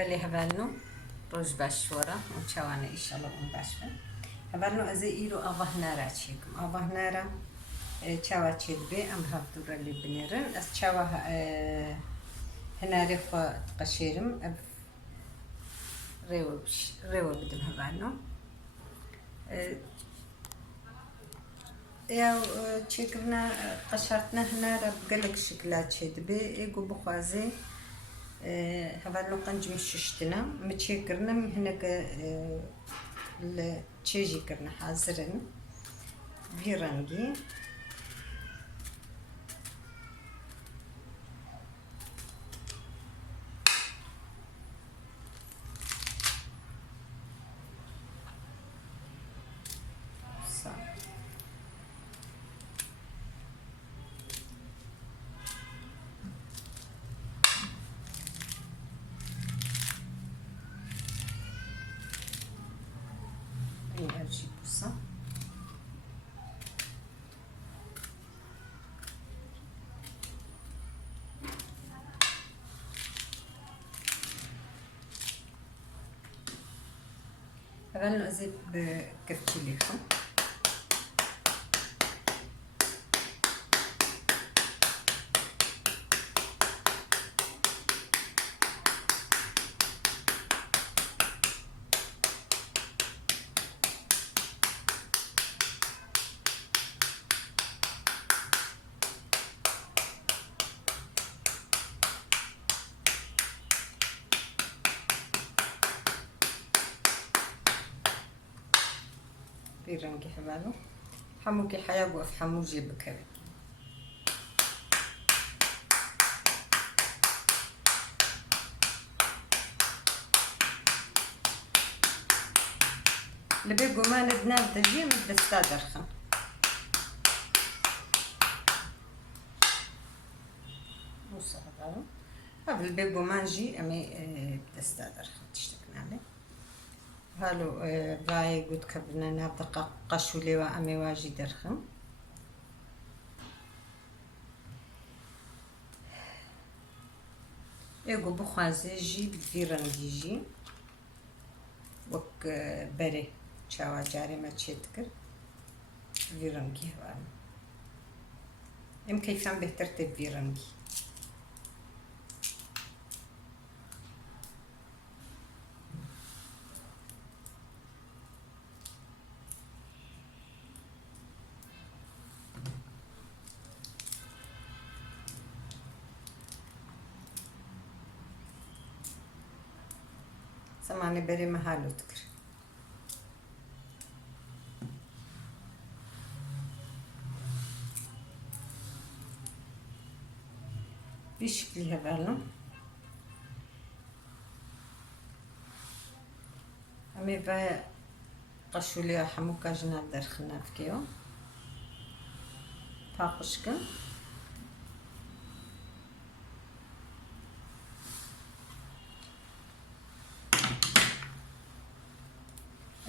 بله هvalno روز باش ورا وتشاوانا إن شاء الله باش هvalno أزي إيرو أفهنارا تشيكم أفهنارا تشاوا تشيد بي أم هفتورا اللي بنيرن أس تشاوا هناري خو تقشيرم أب ريو بدم هvalno يا تشيكنا قشرتنا هنا بقلك شكلات شيد بي إيجو بخوازي هvalno قنج مششتنا متشيكرنا هناك التشيجي كرنا حاضرين بيرانجي أرجي بوسا هvalno أزيد بكرتشيليخو بيرانجي هvalno حموكي حياة وقف حموجي بكري لبيقو ما ندنا بتجي مدستادر خم بوسا هvalno قبل بيقو ما نجي أمي بدستادر خم تشتكنا عليه هالو باي قد كبرنا نبدأ قشولي وأمي واجي درخم يقو بخوازي جي بفيرانجي جي وك بري شاوا جاري ما تشتكر فيرانجي هوالو ام كيفان بهترتب فيرانجي سمعني بري محالو تكر بشكل هvalno أمي باي قشولي حموكا جناب درخنا فكيو فاقشكن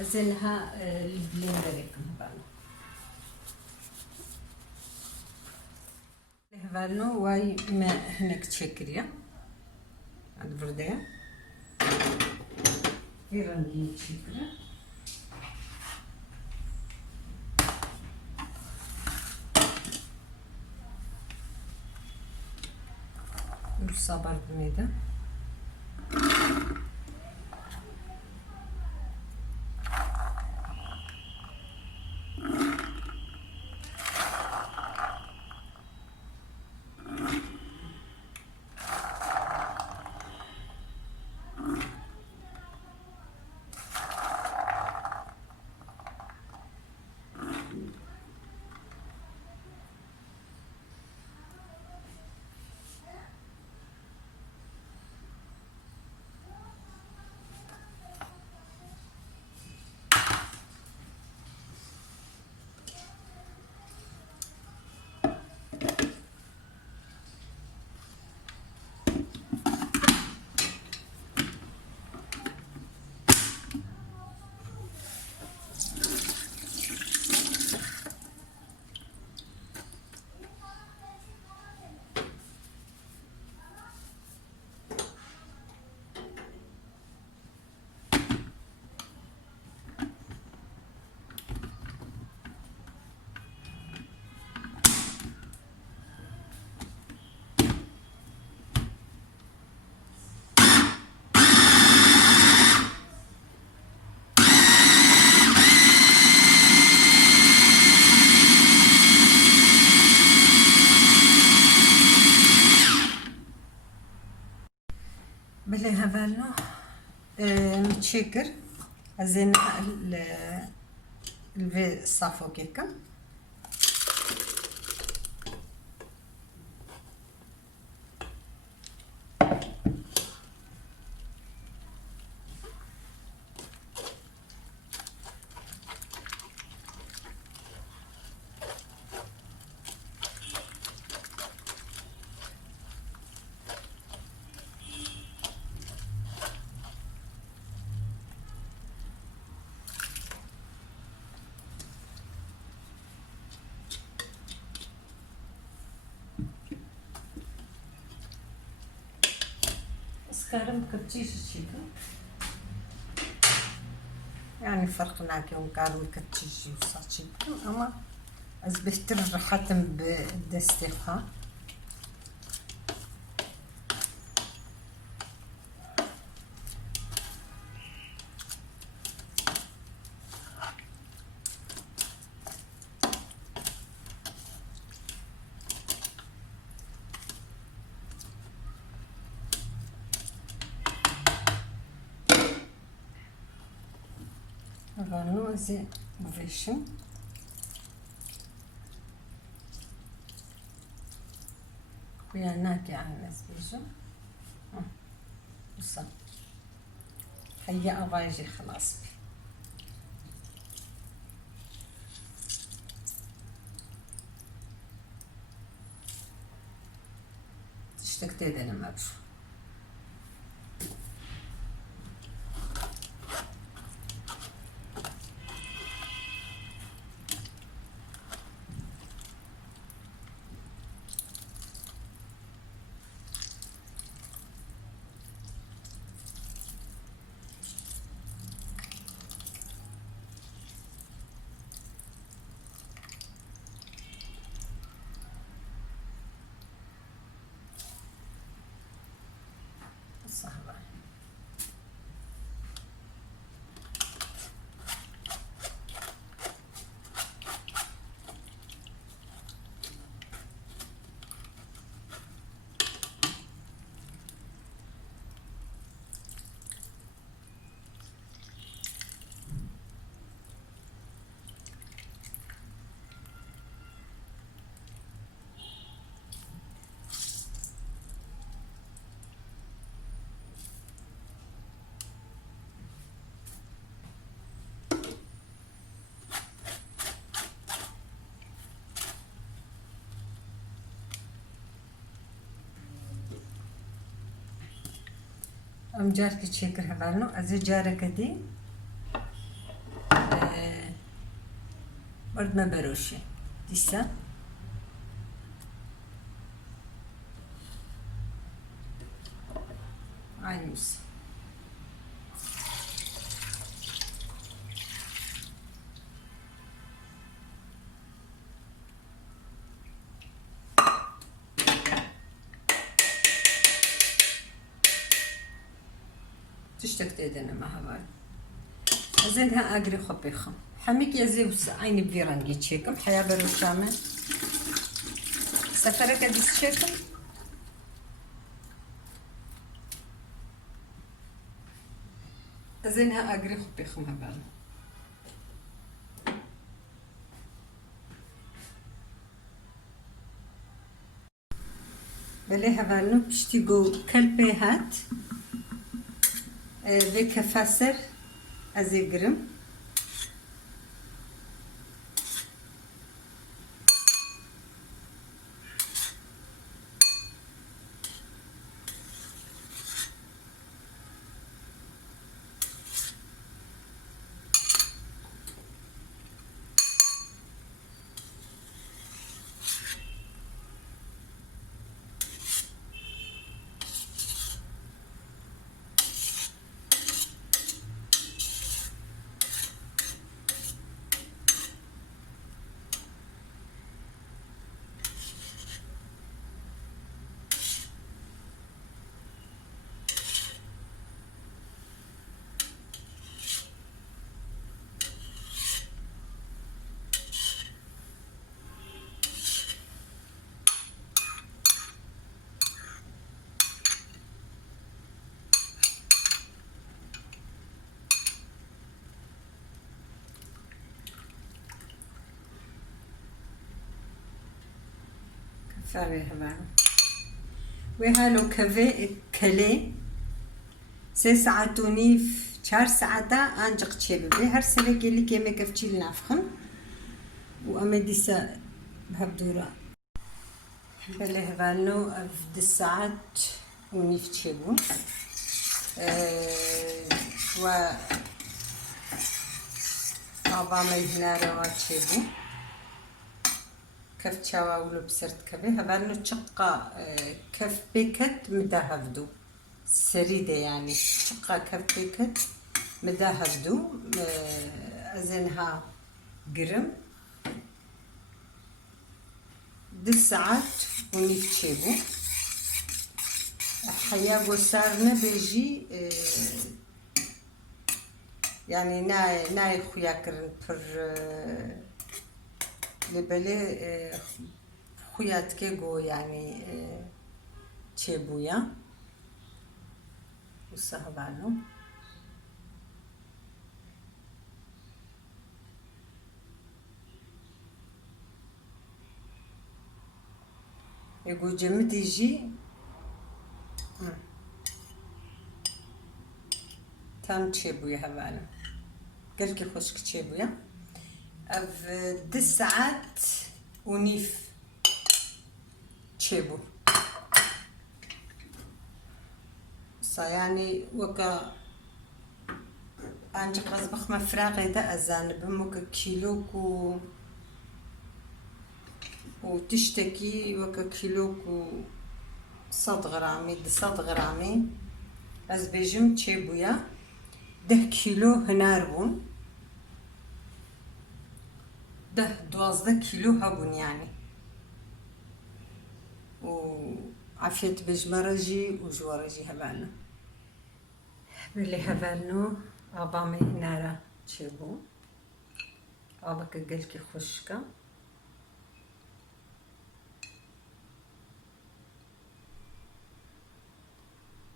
أزنها البلندر يكون هvalno واي ما هناك تشكريا عند بردية فيرانجي تشكريا والصبر بميدا بله hevalno متشكر زين الفي صافو كيكا اسكارم كتشيش الشيكا يعني فرقنا كيوم كارم كتشيشي وصاتشي اما از بهتر حتم بدستيقها hevalno زي وفيشن وياناكي عن الناس بيجو بصا هيا أبايجي خلاص تشتكتي دانا ما بشو صحبا ام جارك تشكر hevalno از جارك دي برد ما بروشي ديسا عينوس تشتكت ايدنا مع هواي زينها اقري خبيخم حميك يا زيوس عيني بفيرانجي تشيكم حيا بروشامة سفرك ادي تشيكم زينها اقري خبيخم هبال بلي هبالنو بشتيقو كلبي هات ve kefasır azigrim فاوی همان و هالو کلی 3 ساعت و نیف 4 ساعته انجق چه ببی هر سره گلی که yemek افچیل نفخن و اما دیسا بهبدورا بله hevalno اف 10 ساعت و نیف چه بون و Abamê hinara wa çêbû kef çawa wilo bisert keve hevalno çıqqa kef pêket mi da hevdû serî de yani çıqqa kef pêket mi da hevdû ez ê niha girim 10 saat û nîv çêbû heya gosar nebêjî yani nayê xuya kirin pir lêbelê xuya dike got yani çêbûya wisa hevalno got cemidî jî tam çêbûye hevalno gelekî xweşik çêbûye ev 10 saat û nîv çêbû wisa yani weka ancak ez bixwe firaqê de ez zanibim weka kîlok û tiştekî weka kîlok û 100 gramî 200 gramî ez bêjim çêbûye 10 kilo hinar bûn 10-12 kilo hebûn yani û afiyet bêjmere jî û ji we re jî hevalno belê hevalno abamê hinara çêbû abeke gelekî xweşik e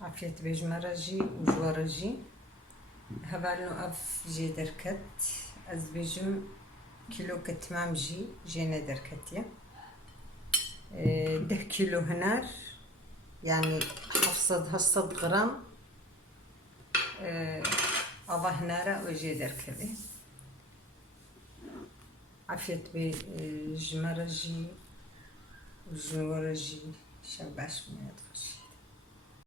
afiyet bêjmere jî û ji we re jî hevalno ev jê derket ez bêjim kîloke timam jî jê nederketiye 10 kilo hinar yani 700 gram ava hinara o jê derkeve afiyet bêjmere jî û ji we re jî şev baş bûne dixweşî